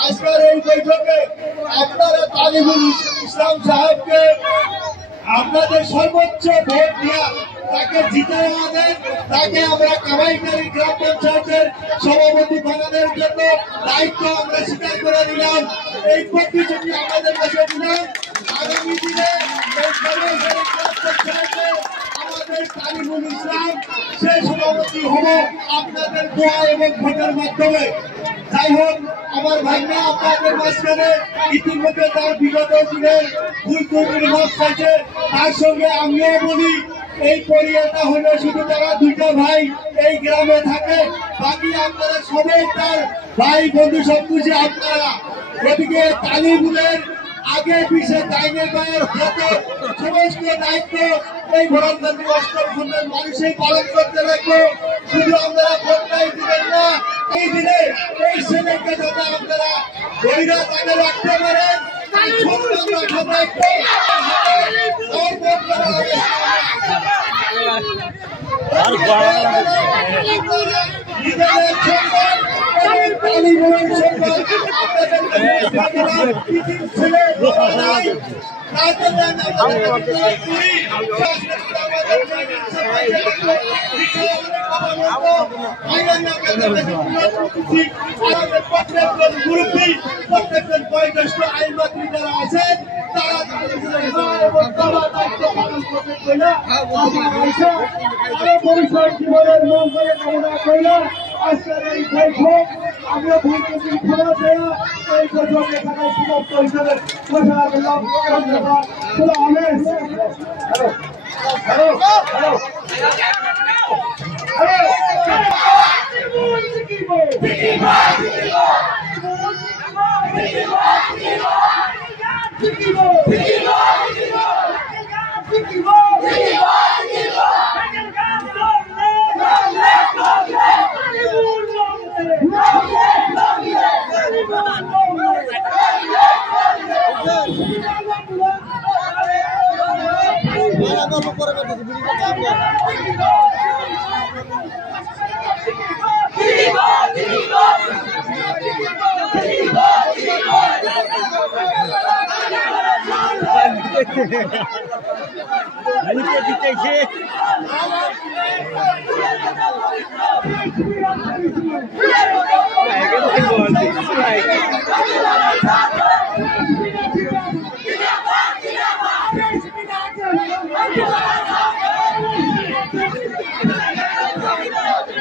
আজকের এই বৈঠকে আপনারা তালিবুল ইসলাম সাহেবকে আপনাদের সর্বোচ্চ ভোট দিয়া তাকে জিতে আনেন, তাকে আমরা কামাইকারী গ্রাম পঞ্চায়েতের সভাপতি বানানোর জন্য দায়িত্ব আমরা স্বীকার করে নিলাম। এই প্রতিশ্রুতি আমাদের কাছে দিলাম। আগামী দিনে আমাদের তালিবুল ইসলাম সেই সভাপতি হব আপনাদের দোয়া এবং ভোটের মাধ্যমে। যাই হোক, আমার ভাইরা আপনাদের মাঝখানে ইতিমধ্যে তার বিগত দিনের ভুল ত্রুটির মাপ চাইছে। তার সঙ্গে আমিও বলি, এই পরিবারটা হলো শুধু তারা দুইটা ভাই এই গ্রামে থাকে, বাকি আপনারা সবাই তার ভাই বন্ধু সবকিছু আপনারা। গতিকে তালিবুলের আগে পিছিয়ে দায়নের গায়ের হাতে সমস্ত দায়িত্ব এই ভোরান্তান্ত্রিক অষ্টম খণ্ডের মানুষই পালন করতে লাগবে। শুধু আপনারা ভোটটাই দিবেন না, এই দিনে এই ছেলেকে যাতে আপনারা বইরা তাকে রাখতে পারেন তাই ছোট রাখা দায়িত্ব প্রত্যেকজন বয়োজ্যেষ্ঠ আইনমন্ত্রী যারা আছেন তারা ভবিষ্যৎ জীবনের মঙ্গলের কামনা করলাম। আজকের এই বৈঠক আমিও ভূমিকে খোলা দেওয়া এই বৈঠকে থাকার সমস্ত হিসেবে ঘোষণা করলাম। ধন্যবাদ। Thank you.